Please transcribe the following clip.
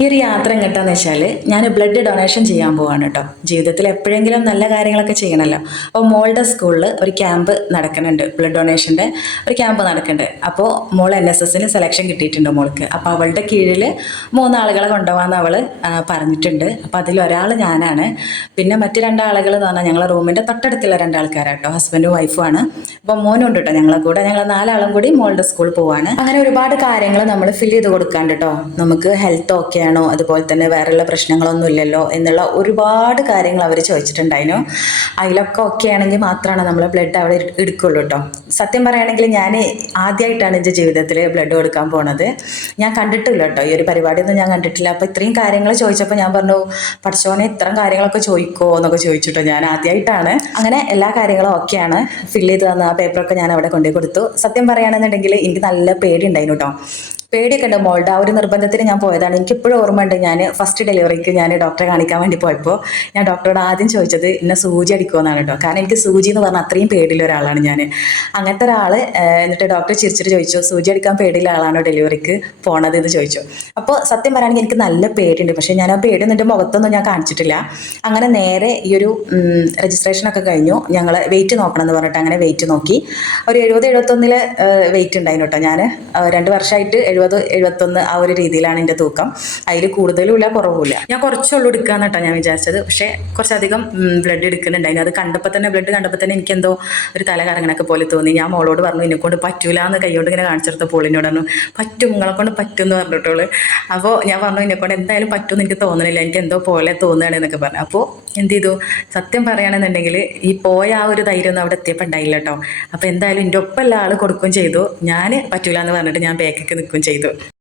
ഈ ഒരു യാത്ര എങ്ങോട്ടാന്ന് വെച്ചാൽ ഞാൻ ബ്ലഡ് ഡൊണേഷൻ ചെയ്യാൻ പോവാണ് കേട്ടോ. ജീവിതത്തിൽ എപ്പോഴെങ്കിലും നല്ല കാര്യങ്ങളൊക്കെ ചെയ്യണമല്ലോ അപ്പോൾ മോളുടെ സ്കൂളിൽ ഒരു ക്യാമ്പ് നടക്കുന്നുണ്ട് ബ്ലഡ് ഡൊണേഷന്റെ ഒരു ക്യാമ്പ് നടക്കുന്നുണ്ട് അപ്പോൾ മോൾ എൻ എസ് എസിന് സെലക്ഷൻ കിട്ടിയിട്ടുണ്ട് മോൾക്ക്. അപ്പോൾ അവളുടെ കീഴിൽ മൂന്നാളുകളെ കൊണ്ടുപോകാമെന്ന് അവൾ പറഞ്ഞിട്ടുണ്ട്. അപ്പോൾ അതിൽ ഒരാൾ ഞാനാണ്. പിന്നെ മറ്റു രണ്ടാളുകൾ എന്ന് പറഞ്ഞാൽ ഞങ്ങളെ റൂമിന്റെ തൊട്ടടുത്തുള്ള രണ്ടാൾക്കാരാണ് കേട്ടോ. ഹസ്ബൻഡും വൈഫുമാണ് അപ്പോൾ മോനും ഉണ്ട് കേട്ടോ ഞങ്ങളെ കൂടെ. ഞങ്ങൾ നാലാളും കൂടി മോളുടെ സ്കൂളിൽ പോവാണ്. അങ്ങനെ ഒരുപാട് കാര്യങ്ങൾ നമ്മൾ ഫിൽ ചെയ്ത് കൊടുക്കാണ്ട് കേട്ടോ. നമുക്ക് ഹെൽത്ത് ഓക്കെ ആണോ അതുപോലെ തന്നെ വേറെയുള്ള പ്രശ്നങ്ങളൊന്നും ഇല്ലല്ലോ എന്നുള്ള ഒരുപാട് കാര്യങ്ങൾ അവർ ചോദിച്ചിട്ടുണ്ടായിരുന്നു. അതിലൊക്കെ ഓക്കെ ആണെങ്കിൽ മാത്രമാണ് നമ്മൾ ബ്ലഡ് അവിടെ എടു- എടുക്കുള്ളൂ കേട്ടോ സത്യം പറയുകയാണെങ്കിൽ ഞാൻ ആദ്യമായിട്ടാണ് എന്റെ ജീവിതത്തിൽ ബ്ലഡ് കൊടുക്കാൻ പോണത്. ഞാൻ കണ്ടിട്ടില്ല കേട്ടോ ഈ ഒരു പരിപാടിയൊന്നും ഞാൻ കണ്ടിട്ടില്ല. അപ്പോൾ ഇത്രയും കാര്യങ്ങൾ ചോദിച്ചപ്പോൾ ഞാൻ പറഞ്ഞു പഠിച്ചോനെ ഇത്രയും കാര്യങ്ങളൊക്കെ ചോദിക്കോ എന്നൊക്കെ ചോദിച്ചിട്ടോ ഞാൻ ആദ്യമായിട്ടാണ് അങ്ങനെ എല്ലാ കാര്യങ്ങളും ഓക്കെയാണ് ഫില്ല് ചെയ്ത് തന്ന ആ പേപ്പറൊക്കെ ഞാൻ അവിടെ കൊണ്ടുപോയി കൊടുത്തു. സത്യം പറയുകയാണെന്നുണ്ടെങ്കിൽ എനിക്ക് നല്ല പേടി ഉണ്ടായിരുന്നു കേട്ടോ പേടിയൊക്കെ ഉണ്ട് മോളുടെ. ആ ഒരു നിർബന്ധത്തിന് ഞാൻ പോയതാണ്. എനിക്ക് ഇപ്പോഴും ഓർമ്മയുണ്ട് ഞാൻ ഫസ്റ്റ് ഡെലിവറിക്ക് ഞാൻ ഡോക്ടറെ കാണിക്കാൻ വേണ്ടി പോയപ്പോൾ ഞാൻ ഡോക്ടറോട് ആദ്യം ചോദിച്ചത് എന്നെ സൂചി അടിക്കുമെന്നാണ് കേട്ടോ കാരണം എനിക്ക് സൂചി എന്ന് പറഞ്ഞാൽ അത്രയും പേടിയുള്ള ഒരാളാണ് ഞാൻ അങ്ങനത്തെ ഒരാൾ എന്നിട്ട് ഡോക്ടർ ചിരിച്ചിട്ട് ചോദിച്ചു സൂചി അടിക്കാൻ പേടിയുള്ള ആളാണോ ഡെലിവറിക്ക് പോണത്? എന്ന് ചോദിച്ചു. അപ്പോൾ സത്യം പറയുകയാണെങ്കിൽ എനിക്ക് നല്ല പേടിയുണ്ട്. പക്ഷേ ഞാൻ ആ പേടി എന്റെ മുഖത്തൊന്നും ഞാൻ കാണിച്ചിട്ടില്ല. അങ്ങനെ നേരെ ഈ ഒരു രജിസ്ട്രേഷനൊക്കെ കഴിഞ്ഞു. ഞങ്ങൾ വെയിറ്റ് നോക്കണം എന്ന് പറഞ്ഞിട്ട് അങ്ങനെ വെയിറ്റ് നോക്കി. ഒരു എഴുപത് എഴുപത്തൊന്നിൽ വെയിറ്റ് ഉണ്ടായിരുന്നു കേട്ടോ ഞാൻ രണ്ട് വർഷമായിട്ട് എഴുപത് എഴുപത്തൊന്ന് ആ ഒരു രീതിയിലാണ് എന്റെ തൂക്കം. അതിൽ കൂടുതലും ഇല്ല കുറവുമില്ല. ഞാൻ കുറച്ചുള്ളൂ എടുക്കാന്ന് കേട്ടോ ഞാൻ വിചാരിച്ചത്. പക്ഷേ കുറച്ചധികം ബ്ലഡ് എടുക്കുന്നുണ്ടായിരുന്നു അത് കണ്ടപ്പോൾ തന്നെ ബ്ലഡ് കണ്ടപ്പോൾ തന്നെ എനിക്കെന്തോ ഒരു തല കറങ്ങണൊക്കെ പോലെ തോന്നി. ഞാൻ മോളോട് പറഞ്ഞു എന്നെ കൊണ്ട് പറ്റൂല എന്ന് കൈകൊണ്ട് ഇങ്ങനെ കാണിച്ചെടുത്ത പോളിനോട് പറഞ്ഞു. പറ്റും നിങ്ങളെ കൊണ്ട് പറ്റും എന്ന് പറഞ്ഞിട്ടുള്ളൂ അപ്പോൾ ഞാൻ പറഞ്ഞു എന്നെ കൊണ്ട് എന്തായാലും പറ്റുമെന്ന് എനിക്ക് തോന്നുന്നില്ല എനിക്ക് എന്തോ പോലെ തോന്നുകയാണ് എന്നൊക്കെ പറഞ്ഞു. അപ്പോൾ എന്ത് ചെയ്തു സത്യം പറയുകയാണെന്നുണ്ടെങ്കിൽ ഈ പോയ ആ ഒരു ധൈര്യം ഒന്നും അവിടെ എത്തിയപ്പോൾ ഉണ്ടായില്ല കേട്ടോ അപ്പോൾ എന്തായാലും എന്റെ ഒപ്പം എല്ലാ ആൾ കൊടുക്കുകയും ചെയ്തു. ഞാൻ പറ്റൂല എന്ന് പറഞ്ഞിട്ട് ഞാൻ ബേക്കൊക്കെ നിൽക്കുകയും ചെയ്തു.